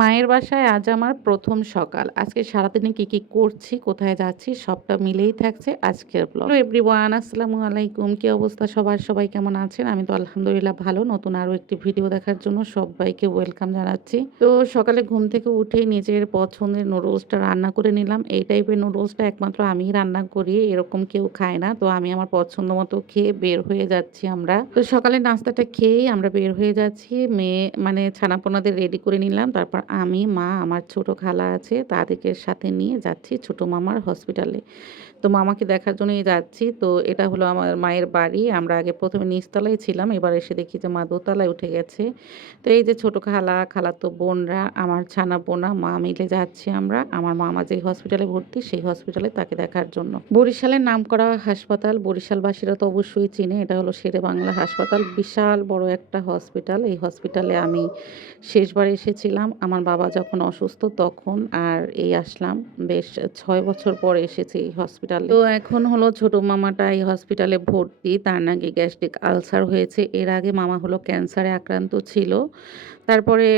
মায়ের বাসায় আজ আমার প্রথম সকাল। আজকে সারাদিনে কি কি করছি, কোথায় যাচ্ছি, সবটা মিলেই থাকছে আজকের ব্লগ এভরিওয়ান আসসালামু আলাইকুম। কি অবস্থা সবার? সবাই কেমন আছেন? আমি তো আলহামদুলিল্লাহ ভালো। নতুন আরও একটি ভিডিও দেখার জন্য সবাইকে ওয়েলকাম জানাচ্ছি। তো সকালে ঘুম থেকে উঠেই নিজের পছন্দের নুডলসটা রান্না করে নিলাম। এই টাইপের নুডলসটা একমাত্র আমিই রান্না করি, এরকম কেউ খায় না। তো আমি আমার পছন্দ মতো খেয়ে বের হয়ে যাচ্ছি আমরা। তো সকালে নাস্তাটা খেয়েই আমরা বের হয়ে যাচ্ছি। মেয়ে মানে ছানাপোনাদের রেডি করে নিলাম। তারপর আমি, মা, আমার ছোট খালা আছে, তাদেরকে সাথে নিয়ে যাচ্ছি ছোট মামার হসপিটালে তো মামাকে দেখার জন্যই যাচ্ছি। তো এটা হলো আমার মায়ের বাড়ি। আমরা আগে প্রথমে নিচতলায় ছিলাম, এবার এসে দেখি যে মা দোতলায় উঠে গেছে। তো এই যে ছোট খালা, খালাতো বোনরা, আমার ছানা বোনা মা মিলে যাচ্ছি আমরা। আমার মামা যেই হসপিটালে ভর্তি, সেই হসপিটালে তাকে দেখার জন্য। বরিশালের নাম করা হাসপাতাল, বরিশালবাসীরা তো অবশ্যই চিনে। এটা হলো শেরে বাংলা হাসপাতাল। বিশাল বড় একটা হসপিটাল এই হসপিটালে আমি শেষবার এসেছিলাম। আমার বাবা যখন অসুস্থ তখন আর এই আসলাম। বেশ ছয় বছর পরে এসেছি এই হসপিটালে তো এখন হলো ছোট মামাটা এই হসপিটালে ভর্তি। তার নাকি গ্যাস্ট্রিক আলসার হয়েছে। এর আগে মামা হলো ক্যান্সারে আক্রান্ত ছিল। তারপরে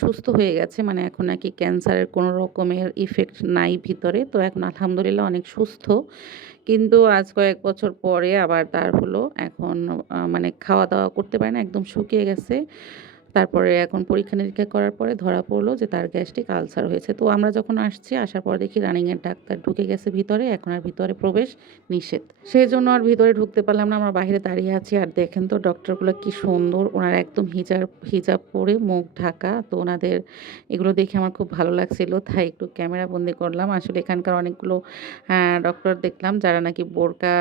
সুস্থ হয়ে গেছে। মানে এখন নাকি ক্যান্সারের কোনো রকমের ইফেক্ট নাই ভিতরে। তো এখন আলহামদুলিল্লাহ অনেক সুস্থ। কিন্তু আজ কয়েক বছর পরে আবার তার হলো এখন মানে খাওয়া দাওয়া করতে পারে না। একদম শুকিয়ে গেছে। তারপরে এখন পরীক্ষা নিরীক্ষা করার পরে ধরা পড়ল যে তার গ্যাস্ট্রিক আলসার হয়েছে। তো আমরা যখন আসছি, আসার পর দেখি রানিংয়ের ডাক্তার ঢুকে গেছে ভিতরে, এখন আর ভিতরে প্রবেশ নিষেধ। সেই জন্য আর ভিতরে ঢুকতে পারলাম না, আমরা বাইরে দাঁড়িয়ে আছি। আর দেখেন তো ডক্টরগুলো কি সুন্দর, ওনার একদম হিজাব হিজাব পরে মুখ ঢাকা। তো ওনাদের এগুলো দেখে আমার খুব ভালো লাগছিল, তাই একটু ক্যামেরা বন্দি করলাম। আসলে এখানকার অনেকগুলো ডক্টর দেখলাম যারা নাকি বোরকা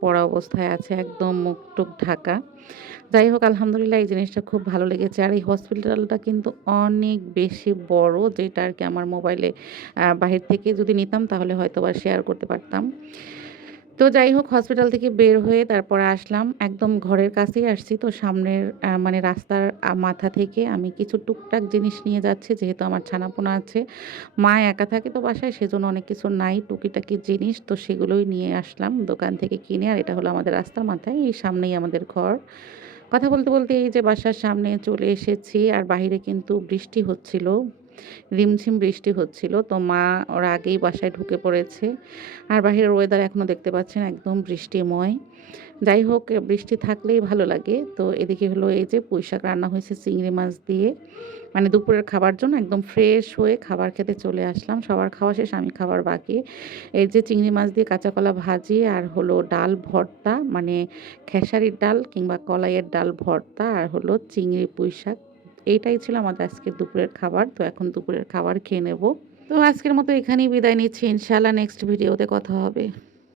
পড়া অবস্থায় আছে, একদম মুখ টুক ঢাকা। যাই হোক, আলহামদুলিল্লাহ এই জিনিসটা খুব ভালো লেগেছে। আর এই হসপিটালটা কিন্তু অনেক বেশি বড়, যেটা আর কি আমার মোবাইলে বাহির থেকে যদি নিতাম তাহলে হয়তো বা শেয়ার করতে পারতাম। তো যাই হোক, হসপিটাল থেকে বের হয়ে তারপরে আসলাম। একদম ঘরের কাছেই আসছি। তো সামনের মানে রাস্তার মাথা থেকে আমি কিছু টুকটাক জিনিস নিয়ে যাচ্ছি, যেহেতু আমার ছানাপোনা আছে। মা একা থাকে তো বাসায়, সেজন্য অনেক কিছু নাই, টুকিটাকি জিনিস। তো সেগুলোই নিয়ে আসলাম দোকান থেকে কিনে, আর এটা হলো আমাদের রাস্তার মাথায়, এই সামনেই আমাদের ঘর। কথা বলতে বলতে এই যে বাসার সামনে চলে এসেছি আর বাহিরে কিন্তু বৃষ্টি হচ্ছিল, রিমঝিম বৃষ্টি হচ্ছিল। তো মা ওর আগেই বাসায় ঢুকে পড়েছে আর বাহিরের ওয়েদার এখনও দেখতে পাচ্ছেন একদম বৃষ্টিময়। যাই হোক, বৃষ্টি থাকলেই ভালো লাগে। তো এদিকে হলো এই যে পুঁইশাক রান্না হয়েছে চিংড়ি মাছ দিয়ে। মানে দুপুরের খাবার জন্য একদম ফ্রেশ হয়ে খাবার খেতে চলে আসলাম। সবার খাওয়া শেষ, আমি খাবার বাকি। এই যে চিংড়ি মাছ দিয়ে কাঁচা কলা ভাজি আর হলো ডাল ভর্তা মানে খেসারির ডাল কিংবা কলাইয়ের ডাল ভর্তা আর হলো চিংড়ি পুঁইশাক এইটাই ছিল আমাদের আজকের দুপুরের খাবার। তো এখন দুপুরের খাবার খেয়ে নেব। তো আজকের মতো এখানেই বিদায় নিচ্ছি। ইনশাল্লাহ নেক্সট ভিডিওতে কথা হবে।